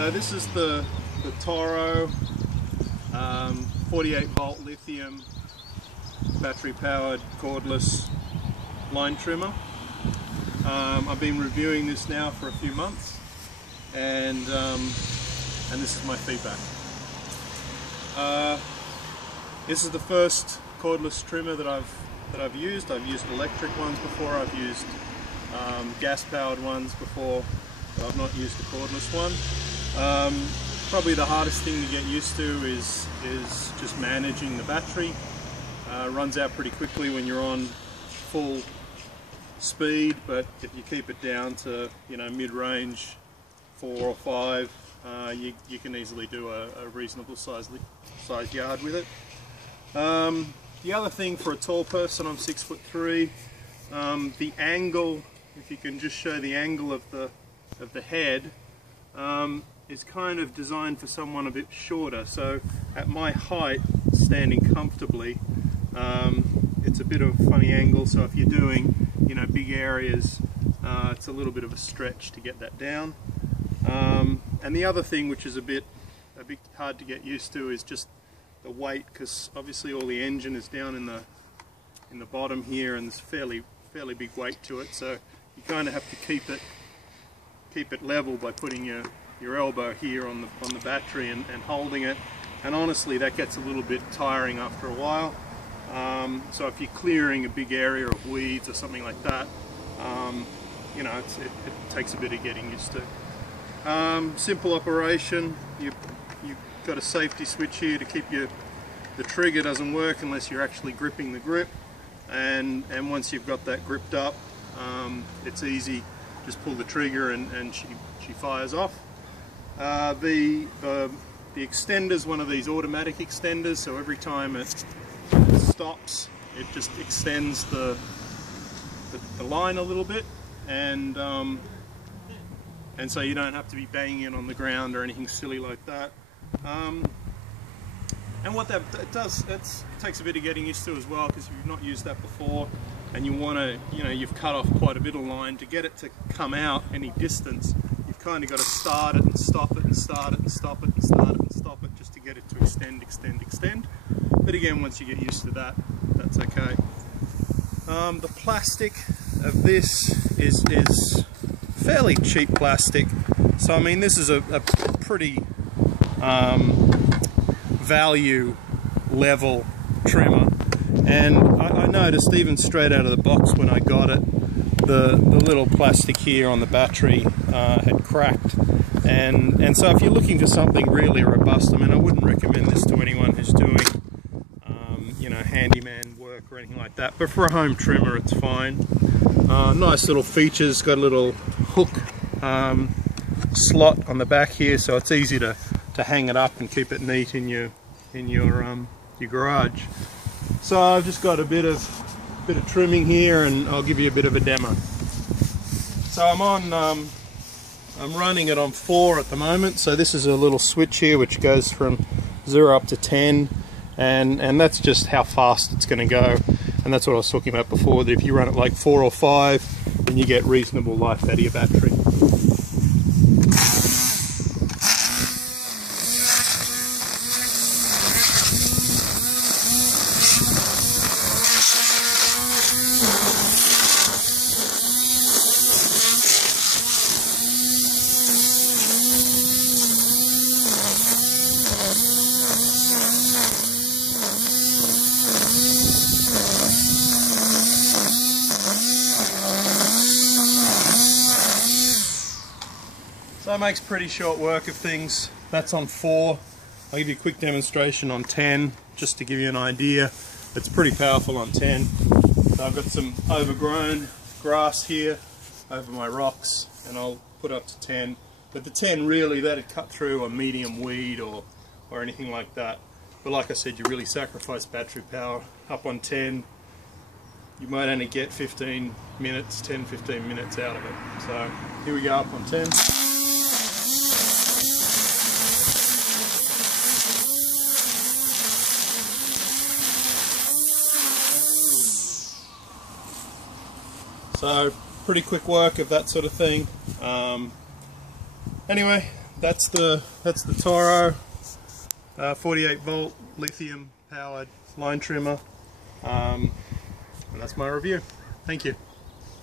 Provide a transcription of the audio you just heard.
So this is the Toro 48 volt lithium battery powered cordless line trimmer. I've been reviewing this now for a few months, and this is my feedback. This is the first cordless trimmer that I've used. I've used electric ones before. I've used gas powered ones before, but I've not used a cordless one. Probably the hardest thing to get used to is just managing the battery. Runs out pretty quickly when you're on full speed, but if you keep it down to mid-range 4 or 5, you can easily do a reasonable sized yard with it. The other thing for a tall person, I'm 6'3", the angle, if you can just show the angle of the head, is kind of designed for someone a bit shorter. So at my height, standing comfortably, it's a bit of a funny angle. So if you're doing big areas, it's a little bit of a stretch to get that down. And the other thing, which is a bit hard to get used to, is just the weight, because obviously all the engine is down in the bottom here, and there's fairly big weight to it. So you kind of have to keep it level by putting your elbow here on the battery and holding it. And honestly, that gets a little bit tiring after a while. So if you're clearing a big area of weeds or something like that, it takes a bit of getting used to. Simple operation. You've got a safety switch here to keep the trigger doesn't work unless you're actually gripping the grip, and once you've got that gripped up, it's easy. Just pull the trigger and she fires off. The extender's one of these automatic extenders, so every time it stops, it just extends the line a little bit, and so you don't have to be banging it on the ground or anything silly like that. And what that does, it takes a bit of getting used to as well, because if you've not used that before and you want to, you've cut off quite a bit of line, to get it to come out any distance, you've kind of got to start it and stop it and start it and stop it and start it and stop it, just to get it to extend. But again, once you get used to that, that's okay. The plastic of this is fairly cheap plastic. So I mean, this is a pretty value level trimmer, and I noticed even straight out of the box when I got it, the little plastic here on the battery had cracked, and so if you're looking for something really robust, I mean, I wouldn't recommend this to anyone who's doing handyman work or anything like that, but for a home trimmer it's fine. Nice little features, got a little hook slot on the back here, so it's easy to hang it up and keep it neat in your garage. So I've just got a bit of trimming here, and I'll give you a bit of a demo. So I'm running it on 4 at the moment. So this is a little switch here which goes from 0 up to 10, and that's just how fast it's going to go. And that's what I was talking about before, that if you run it like 4 or 5, then you get reasonable life out of your battery. So that makes pretty short work of things. That's on 4. I'll give you a quick demonstration on 10, just to give you an idea. It's pretty powerful on 10. So I've got some overgrown grass here over my rocks, and I'll put up to 10. But the 10 really, that'd cut through a medium weed or anything like that. But like I said, you really sacrifice battery power. Up on 10, you might only get 15 minutes, 10-15 minutes out of it. So here we go, up on 10. So pretty quick work of that sort of thing. Anyway, that's the Toro 48 volt lithium powered line trimmer, and that's my review. Thank you.